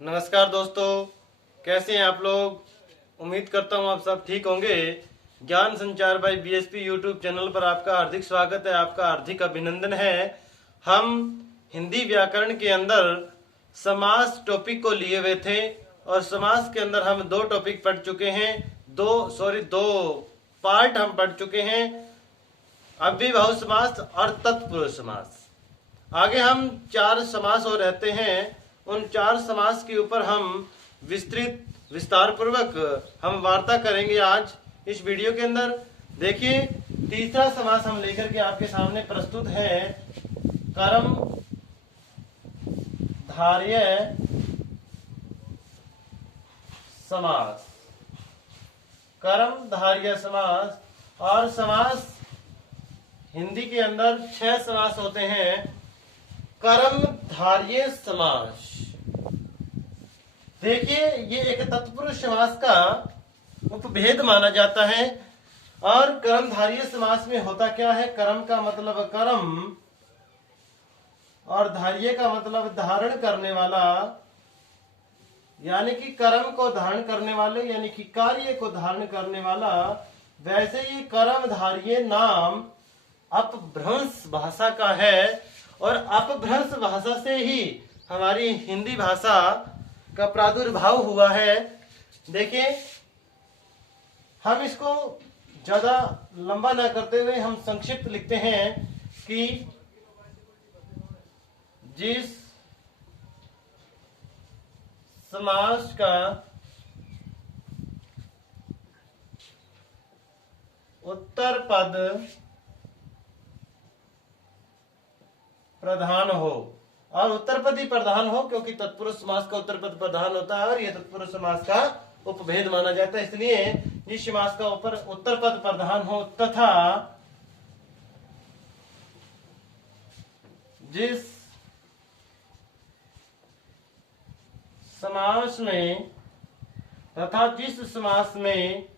नमस्कार दोस्तों, कैसे हैं आप लोग। उम्मीद करता हूं आप सब ठीक होंगे। ज्ञान संचार बाय बीएसपी यूट्यूब चैनल पर आपका हार्दिक स्वागत है, आपका हार्दिक अभिनंदन है। हम हिंदी व्याकरण के अंदर समास टॉपिक को लिए हुए थे और समास के अंदर हम दो टॉपिक पढ़ चुके हैं। दो पार्ट हम पढ़ चुके हैं, अव्ययभाव समास और तत्पुरुष समास। आगे हम 4 समास और रहते हैं। उन 4 समास के ऊपर हम विस्तार पूर्वक हम वार्ता करेंगे आज इस वीडियो के अंदर। देखिए, तीसरा समास हम लेकर के आपके सामने प्रस्तुत है, कर्म धार्य समास। कर्म धार्य समास और समास हिंदी के अंदर 6 समास होते हैं। कर्म धार्य समास, देखिए, ये एक तत्पुरुष समास का उपभेद माना जाता है। और कर्मधारय समास में होता क्या है? कर्म का मतलब कर्म और धार्य का मतलब धारण करने वाला, यानी कि कर्म को धारण करने वाले, यानी कि कार्य को धारण करने वाला। वैसे ये कर्मधारय नाम अपभ्रंश भाषा का है और अपभ्रंश भाषा से ही हमारी हिंदी भाषा का प्रादुर्भाव हुआ है। देखिए, हम इसको ज्यादा लंबा ना करते हुए हम संक्षिप्त लिखते हैं कि जिस समास का उत्तर पद प्रधान हो, और उत्तर पद ही प्रधान हो क्योंकि तत्पुरुष समास का उत्तर पद प्रधान होता है और यह तत्पुरुष समास का उपभेद माना जाता है। इसलिए जिस समास का ऊपर उत्तर पद प्रधान हो तथा जिस समास में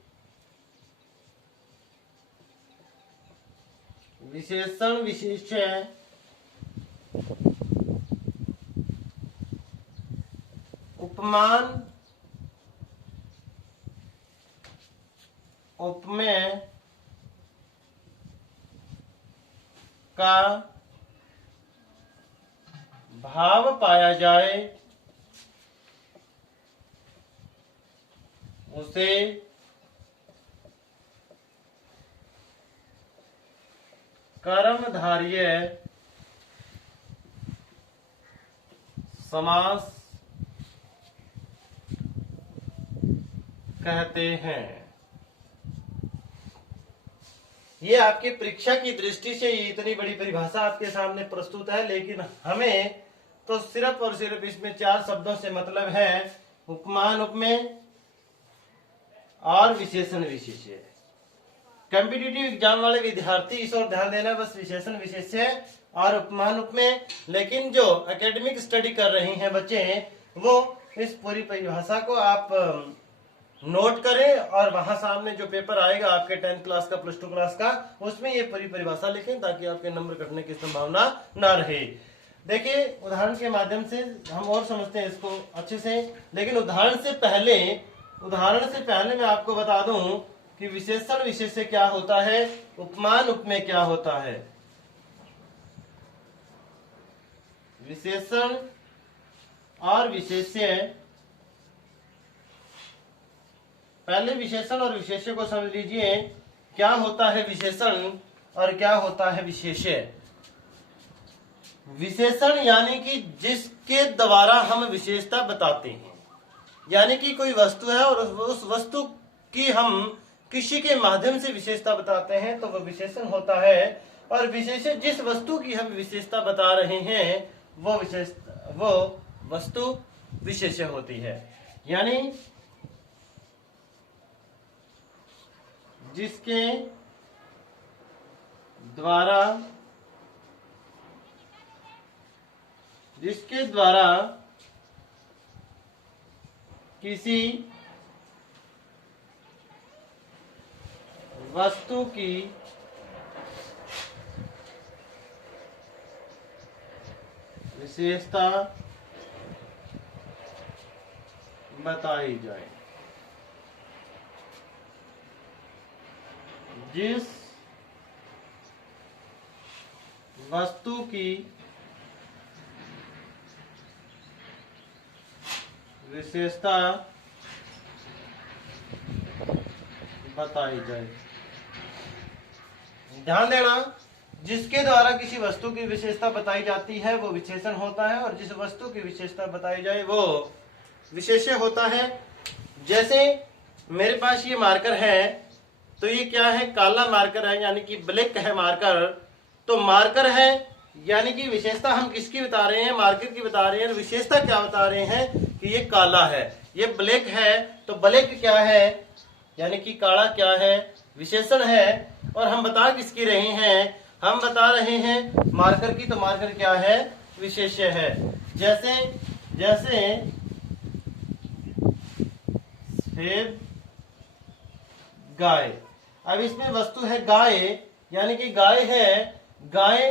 विशेषण विशेष्य उपमान उपमेय का भाव पाया जाए उसे कर्मधारय समास कहते हैं। ये आपकी परीक्षा की दृष्टि से ये इतनी बड़ी परिभाषा आपके सामने प्रस्तुत है, लेकिन हमें तो सिर्फ और सिर्फ इसमें 4 शब्दों से मतलब है, उपमान उपमेय और विशेषण विशेष्य। कॉम्पिटिटिव एग्जाम वाले विद्यार्थी इस ओर ध्यान देना, बस विशेषण विशेष्य और उपमान उपमेय। लेकिन जो एकेडमिक स्टडी कर रही हैं बच्चे, वो इस पूरी परिभाषा को आप नोट करें और वहां सामने जो पेपर आएगा आपके 10th क्लास का, +2 क्लास का, उसमें ये पूरी परिभाषा लिखें ताकि आपके नंबर कटने की संभावना ना रहे। देखिए, उदाहरण के माध्यम से हम और समझते हैं इसको अच्छे से, लेकिन उदाहरण से पहले मैं आपको बता दूं कि विशेषण विशेष्य क्या होता है, उपमान उपमेय क्या होता है। विशेषण और विशेष्य, पहले विशेषण और विशेष्य को समझ लीजिए। क्या होता है विशेषण और क्या होता है विशेष्य? विशेषण यानी कि जिसके द्वारा हम विशेषता बताते हैं, यानी कि कोई वस्तु है और उस वस्तु की हम किसी के माध्यम से विशेषता बताते हैं तो वह विशेषण होता है। और विशेष्य, जिस वस्तु की हम विशेषता बता रहे हैं वो वस्तु विशेष्य होती है। यानी जिसके द्वारा किसी वस्तु की विशेषता बताई जाए। जिस वस्तु की विशेषता बताई जाए। ध्यान देना, जिसके द्वारा किसी वस्तु की विशेषता बताई जाती है वो विशेषण होता है, और जिस वस्तु की विशेषता बताई जाए वो विशेष्य होता है। जैसे मेरे पास ये मार्कर है, तो ये क्या है, काला मार्कर है, यानी कि ब्लैक है मार्कर। तो मार्कर है यानी कि विशेषता हम किसकी बता रहे हैं, मार्कर की बता रहे हैं। विशेषता क्या बता रहे हैं कि ये काला है। ये ब्लैक है, तो ब्लैक क्या है, यानी कि काला क्या है, विशेषण है। और हम बता किसकी रहे हैं, हम बता रहे हैं मार्कर की, तो मार्कर क्या है, विशेष्य है। जैसे जैसे सफेद गाय, अब इसमें वस्तु है गाय, यानी कि गाय है, गाय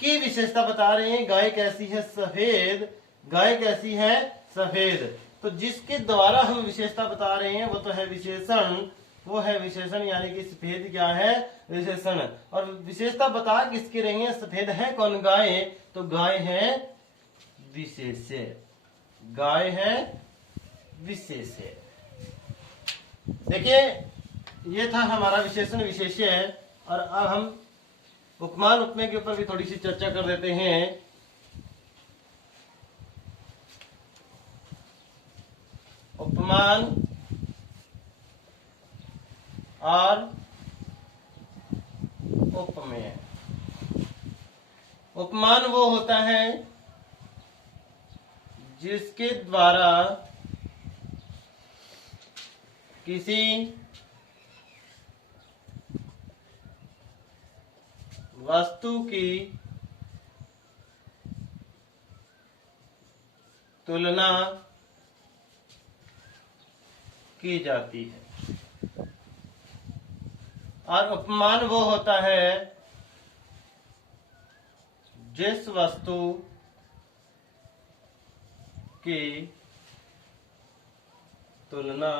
की विशेषता बता रहे हैं, गाय कैसी है, सफेद, गाय कैसी है, सफेद। तो जिसके द्वारा हम विशेषता बता रहे हैं वो तो है विशेषण, वो है विशेषण, यानी कि सफेद क्या है, विशेषण। और विशेषता बता किसकी रही है, सफेद है कौन, गाय, तो गाय है विशेष्य, गाय है विशेष्य। देखिए ये था हमारा विशेषण विशेष्य है। और अब हम उपमान उपमेय के ऊपर भी थोड़ी सी चर्चा कर देते हैं। उपमान और उपमेय। उपमान वो होता है जिसके द्वारा किसी वस्तु की तुलना की जाती है। और उपमान वो होता है जिस वस्तु की तुलना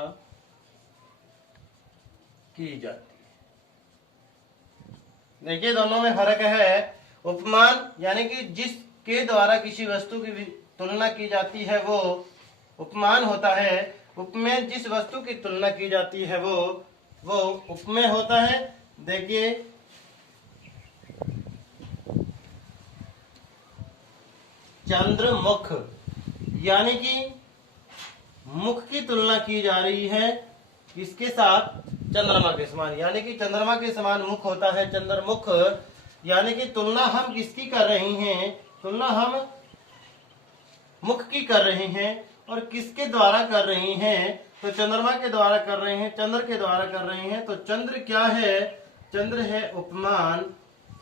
की जाती है। देखिए दोनों में फर्क है। उपमान यानी कि जिसके द्वारा किसी वस्तु की तुलना की जाती है वो उपमान होता है। उपमेय जिस वस्तु की तुलना की जाती है वो उपमेय होता है। देखिए चंद्रमुख, यानी कि मुख की तुलना की जा रही है किसके साथ, चंद्रमा के समान, यानी कि चंद्रमा के समान मुख होता है चंद्रमुख। यानी कि तुलना हम किसकी कर रहे हैं, तुलना हम मुख की कर रहे हैं। और किसके द्वारा कर रहे हैं, तो चंद्रमा के द्वारा कर रहे हैं, चंद्र के द्वारा कर रहे हैं। तो चंद्र क्या है, चंद्र है उपमान,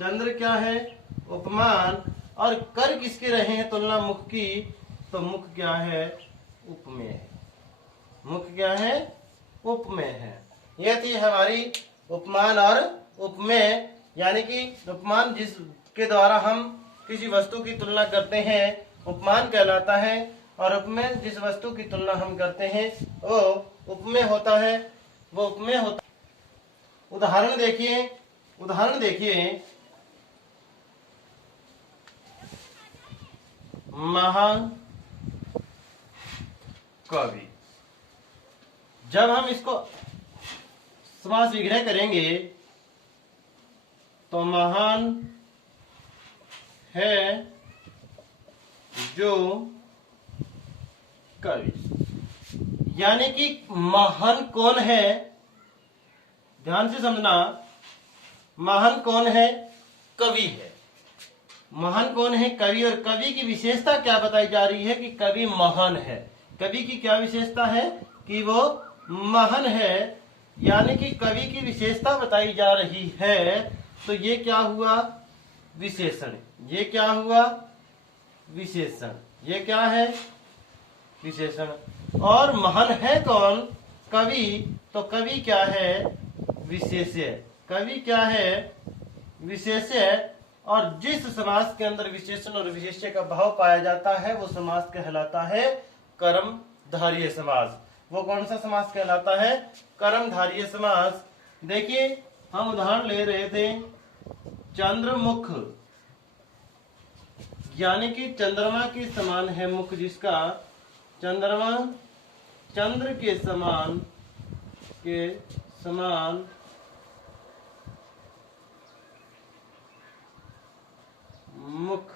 चंद्र क्या है, उपमान। और कर किसके रहे हैं तुलना, मुख की, तो मुख क्या है, उपमेय। मुख क्या है, उपमेय है। यह थी हमारी उपमान और उपमेय। यानी कि उपमान जिसके द्वारा हम किसी वस्तु की तुलना करते हैं उपमान कहलाता है, और उपमेय जिस वस्तु की तुलना हम करते हैं वो उपमेय होता है, वो उपमेय होता। उदाहरण देखिए, उदाहरण देखिए, महान कवि। जब हम इसको समास विग्रह करेंगे तो महान है जो कवि, यानी कि महान कौन है, ध्यान से समझना, महान कौन है, कवि है। महान कौन है, कवि। और कवि की विशेषता क्या बताई जा रही है कि कवि महान है। कवि की क्या विशेषता है कि वो महान है, यानी कि कवि की विशेषता बताई जा रही है। तो ये क्या हुआ, विशेषण। ये क्या हुआ, विशेषण। ये क्या है, विशेषण। और महान है कौन, कवि। तो कवि क्या है, विशेष्य। कवि क्या है, विशेष्य। और जिस समास के अंदर विशेषण और विशेष्य का भाव पाया जाता है वो समास कहलाता है कर्म धार्य समास। वो कौन सा समास कहलाता है? कर्मधारय समास। देखिए हम उदाहरण ले रहे थे, चंद्रमुख, यानी कि चंद्रमा के समान है मुख जिसका, चंद्रमा चंद्र के समान मुख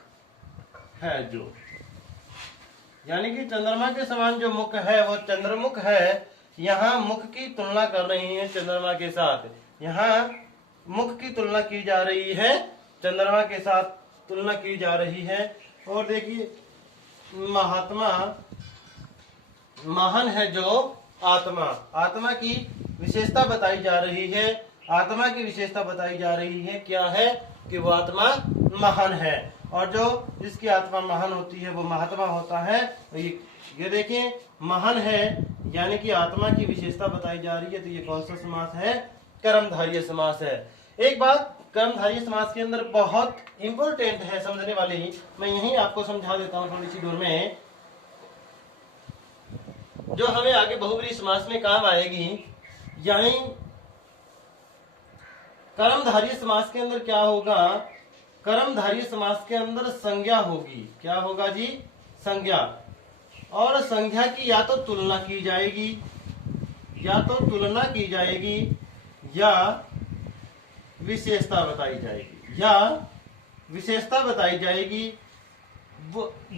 है जो, यानी कि चंद्रमा के समान जो मुख है वो चंद्रमुख है। यहाँ मुख की तुलना कर रही है चंद्रमा के साथ, यहाँ मुख की तुलना की जा रही है, चंद्रमा के साथ तुलना की जा रही है। और देखिए महात्मा, महान है जो आत्मा, आत्मा की विशेषता बताई जा रही है, आत्मा की विशेषता बताई जा रही है क्या है कि वो आत्मा महान है, और जो जिसकी आत्मा महान होती है वो महात्मा होता है। ये देखिए महान है यानी कि आत्मा की विशेषता बताई जा रही है, तो ये कौन सा समास है? कर्मधारय समास है। एक बात कर्मधारय समास के अंदर बहुत इंपॉर्टेंट है समझने वाली, मैं यही आपको समझा देता हूँ थोड़ी सी दूर में, जो हमें आगे बहुब्रीहि समास में काम आएगी। यानी कर्मधारय समास के अंदर क्या होगा? कर्मधारय समास के अंदर संज्ञा होगी। क्या होगा जी? संज्ञा। और संज्ञा की या तो तुलना की जाएगी, या तो तुलना की जाएगी, या विशेषता बताई जाएगी, या विशेषता बताई जाएगी।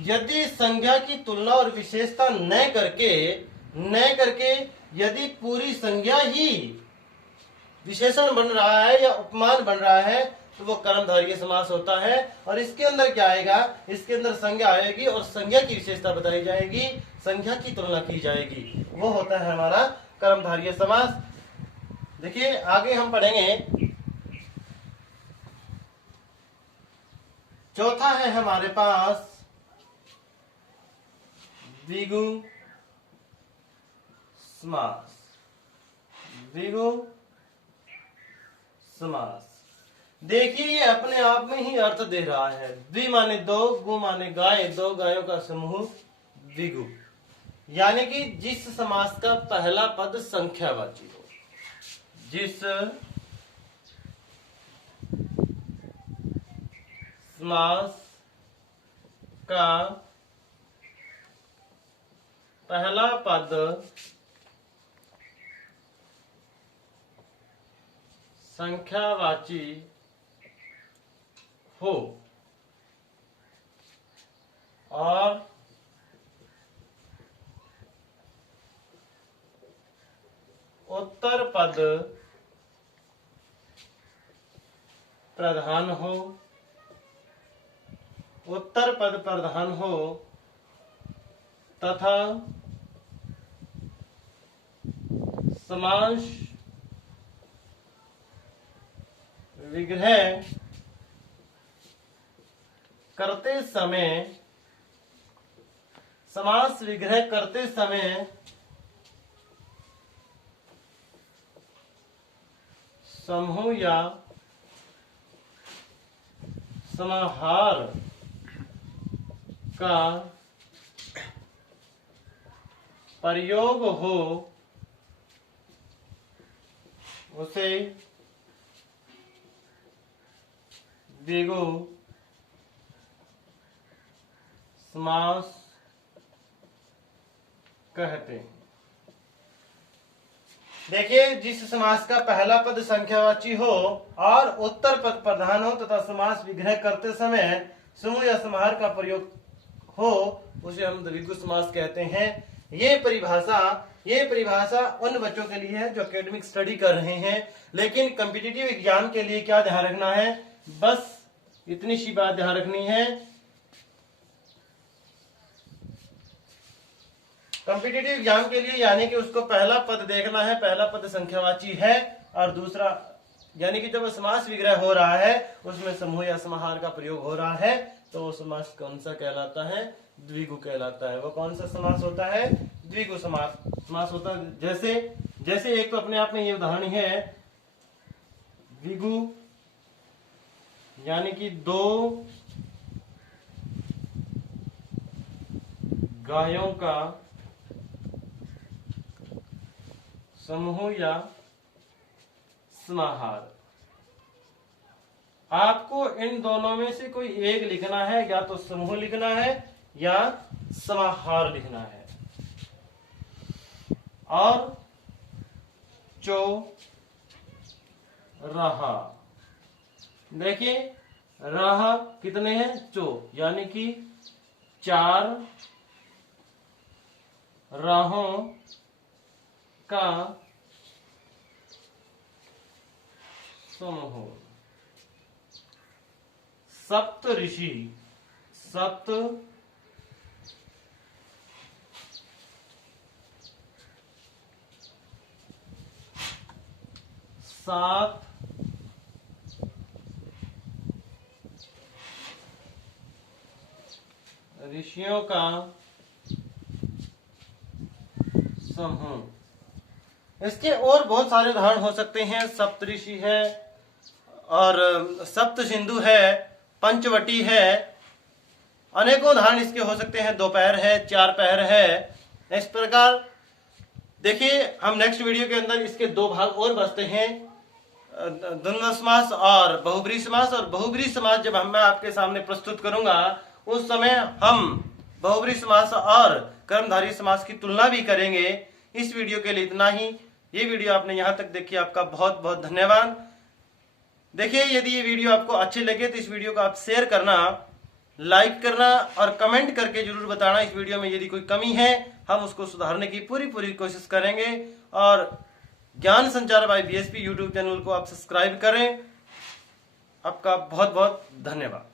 यदि संज्ञा की तुलना और विशेषता न करके यदि पूरी संज्ञा ही विशेषण बन रहा है या उपमान बन रहा है तो वो कर्मधारय समास होता है। और इसके अंदर क्या आएगा? इसके अंदर संज्ञा आएगी और संज्ञा की विशेषता बताई जाएगी, संज्ञा की तुलना की जाएगी, वो होता है हमारा कर्मधारय समास। देखिए आगे हम पढ़ेंगे, चौथा है हमारे पास द्विगु समास। द्विगु समास देखिए ये अपने आप में ही अर्थ दे रहा है। द्वि माने दो, गु माने गाय, दो गायों का समूह द्विगु, यानी कि जिस समास का पहला पद संख्यावाची हो, जिस समास का पहला पद संख्यावाची हो और उत्तर पद प्रधान हो, उत्तर पद प्रधान हो तथा समास विग्रह करते समय, समास विग्रह करते समय समूह या समाहार का प्रयोग हो उसे द्विगु समास कहते हैं। देखिए जिस समास का पहला पद संख्यावाची हो और उत्तर पद प्रधान हो तथा समास विग्रह करते समय समूह या समाहार का प्रयोग हो उसे हम द्विगु समास कहते हैं। ये परिभाषा उन बच्चों के लिए है जो एकेडमिक स्टडी कर रहे हैं, लेकिन कॉम्पिटिटिव एग्जाम के लिए क्या ध्यान रखना है? बस इतनी सी बात ध्यान रखनी है, कॉम्पिटिटिव एग्जाम के लिए यानी कि उसको पहला पद देखना है, पहला पद संख्यावाची है, और दूसरा यानी कि जब समास विग्रह हो रहा है उसमें समूह या समाहार का प्रयोग हो रहा है तो वो समास कौन सा कहलाता है? द्विगु कहलाता है। वो कौन सा समास होता है? द्विगु समास होता है। जैसे एक तो अपने आप में ये उदाहरण है, द्विगु यानी कि दो गायों का समूह या समाहार। आपको इन दोनों में से कोई एक लिखना है, या तो समूह लिखना है या समाहार लिखना है। और चौराहा, देखिए राह कितने हैं, यानी कि 4 राहों का समूह। सप्त ऋषि, सप्त सात ऋषियों का समूह। इसके और बहुत सारे उदाहरण हो सकते हैं। सप्तऋषि है और सप्त सिंधु है, पंचवटी है, अनेकों उदाहरण इसके हो सकते हैं। 2 पैर है, 4 पैर है, इस प्रकार। देखिए हम नेक्स्ट वीडियो के अंदर इसके 2 भाग और बचते हैं, द्वंद्व समास और बहुब्रीहि समास। और बहुब्रीहि समास जब मैं आपके सामने प्रस्तुत करूंगा उस समय हम बहुब्रीहि समास और कर्मधारय समास की तुलना भी करेंगे। इस वीडियो के लिए इतना ही। ये वीडियो आपने यहाँ तक देखी, आपका बहुत बहुत धन्यवाद। देखिए यदि ये वीडियो आपको अच्छे लगे तो इस वीडियो को आप शेयर करना, लाइक करना और कमेंट करके जरूर बताना इस वीडियो में यदि कोई कमी है, हम उसको सुधारने की पूरी कोशिश करेंगे। और ज्ञान संचार बाय बीएसपी यूट्यूब चैनल को आप सब्सक्राइब करें। आपका बहुत बहुत धन्यवाद।